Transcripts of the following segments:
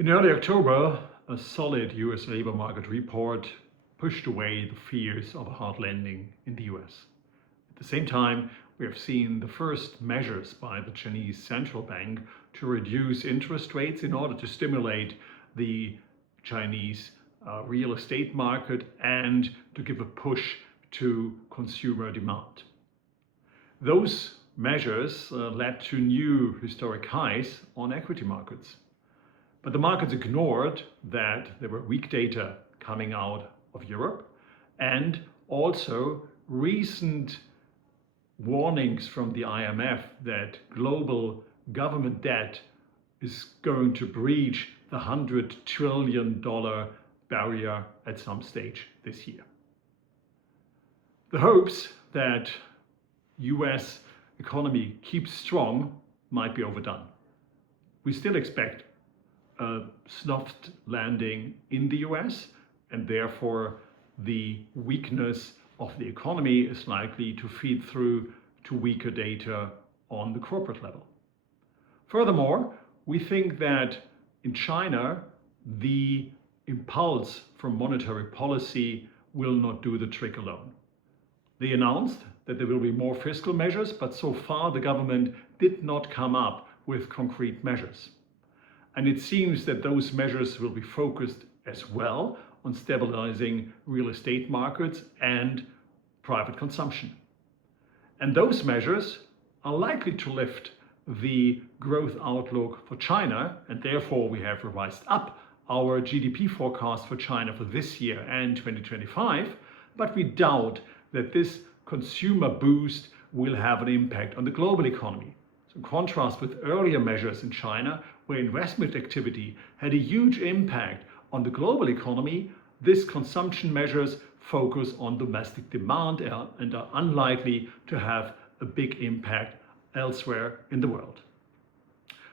In early October, a solid US labor market report pushed away the fears of a hard landing in the US. At the same time, we have seen the first measures by the Chinese central bank to reduce interest rates in order to stimulate the Chinese real estate market and to give a push to consumer demand. Those measures led to new historic highs on equity markets. But the markets ignored that there were weak data coming out of Europe and also recent warnings from the IMF that global government debt is going to breach the $100 trillion barrier at some stage this year. The hopes that US economy keeps strong might be overdone. We still expect a soft landing in the US, and therefore the weakness of the economy is likely to feed through to weaker data on the corporate level. Furthermore, we think that in China, the impulse from monetary policy will not do the trick alone. They announced that there will be more fiscal measures, but so far the government did not come up with concrete measures. And it seems that those measures will be focused as well on stabilizing real estate markets and private consumption. And those measures are likely to lift the growth outlook for China, and therefore we have revised up our GDP forecast for China for this year and 2025, but we doubt that this consumer boost will have an impact on the global economy. So in contrast with earlier measures in China, where investment activity had a huge impact on the global economy, these consumption measures focus on domestic demand and are unlikely to have a big impact elsewhere in the world.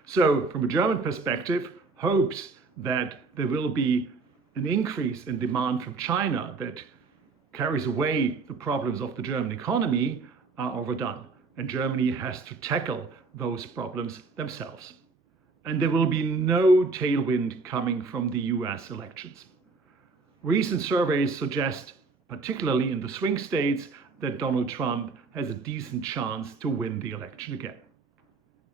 So from a German perspective, hopes that there will be an increase in demand from China that carries away the problems of the German economy are overdone. And Germany has to tackle those problems themselves. And there will be no tailwind coming from the US elections. Recent surveys suggest, particularly in the swing states, that Donald Trump has a decent chance to win the election again.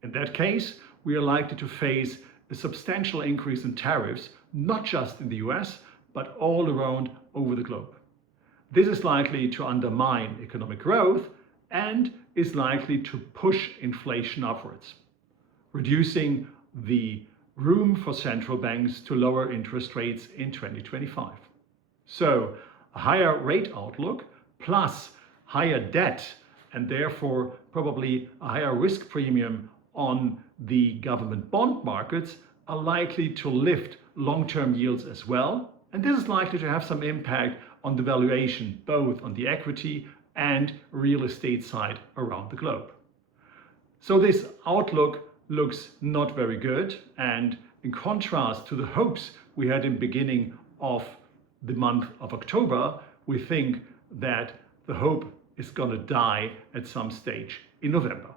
In that case, we are likely to face a substantial increase in tariffs, not just in the US, but all around over the globe. This is likely to undermine economic growth and is likely to push inflation upwards, reducing the room for central banks to lower interest rates in 2025. So a higher rate outlook plus higher debt and therefore probably a higher risk premium on the government bond markets are likely to lift long-term yields as well. And this is likely to have some impact on the valuation, both on the equity and real estate side around the globe. So this outlook looks not very good, and in contrast to the hopes we had in the beginning of the month of October, we think that the hope is going to die at some stage in November.